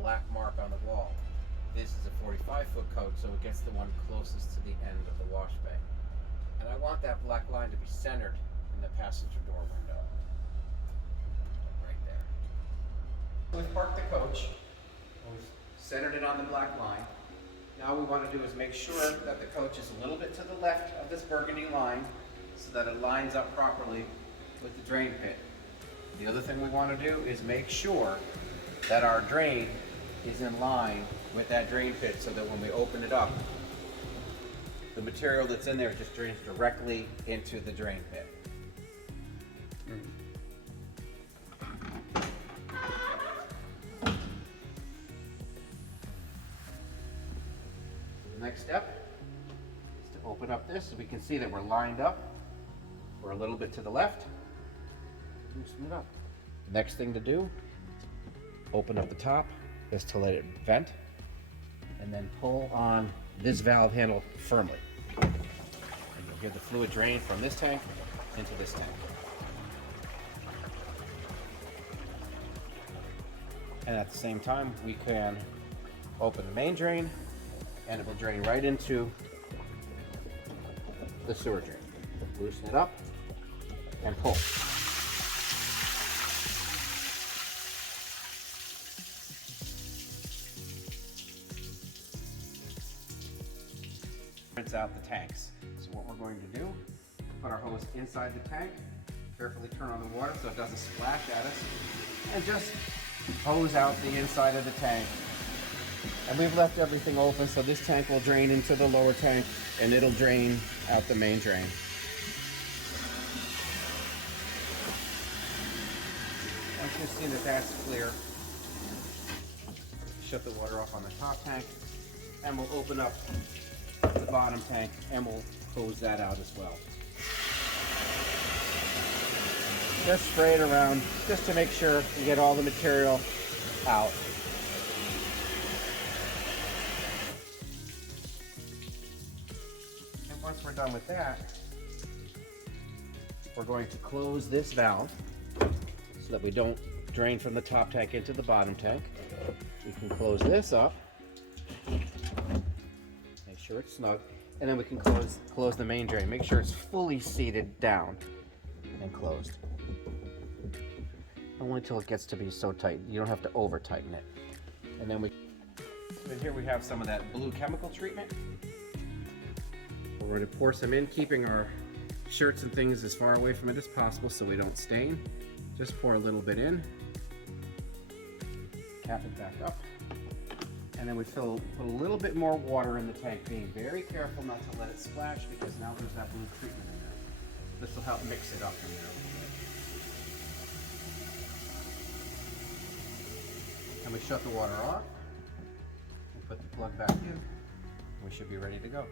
black mark on the wall. This is a 45-foot coach, so it gets the one closest to the end of the wash bay. And I want that black line to be centered in the passenger door window. Right there. We've parked the coach. We've centered it on the black line. Now we want to do is make sure that the coach is a little bit to the left of this burgundy line so that it lines up properly with the drain pit. The other thing we want to do is make sure that our drain is in line with that drain pit so that when we open it up, the material that's in there just drains directly into the drain pit. The next step is to open up this so we can see that we're lined up. We're a little bit to the left. Loosen it up. The next thing to do, open up the top, is to let it vent, and then pull on this valve handle firmly. And you'll hear the fluid drain from this tank into this tank. And at the same time, we can open the main drain, and it will drain right into the sewer drain. Loosen it up and pull. Rinse out the tanks. So what we're going to do, put our hose inside the tank, carefully turn on the water so it doesn't splash at us, and just hose out the inside of the tank. And we've left everything open so this tank will drain into the lower tank and it'll drain out the main drain. Once you see that that's clear, shut the water off on the top tank, and we'll open up the bottom tank and we'll hose that out as well. Just spray it around just to make sure you get all the material out. And once we're done with that, we're going to close this valve so that we don't drain from the top tank into the bottom tank. We can close this up. Make sure it's snug, and then we can close the main drain. Make sure it's fully seated down and closed. Only till it gets to be so tight. You don't have to over tighten it. And then here we have some of that blue chemical treatment. We're going to pour some in, keeping our shirts and things as far away from it as possible so we don't stain. Just pour a little bit in, cap it back up. And then we put a little bit more water in the tank, being very careful not to let it splash because now there's that blue treatment in there. This will help mix it up in there a little bit. And we shut the water off. We put the plug back in. We should be ready to go.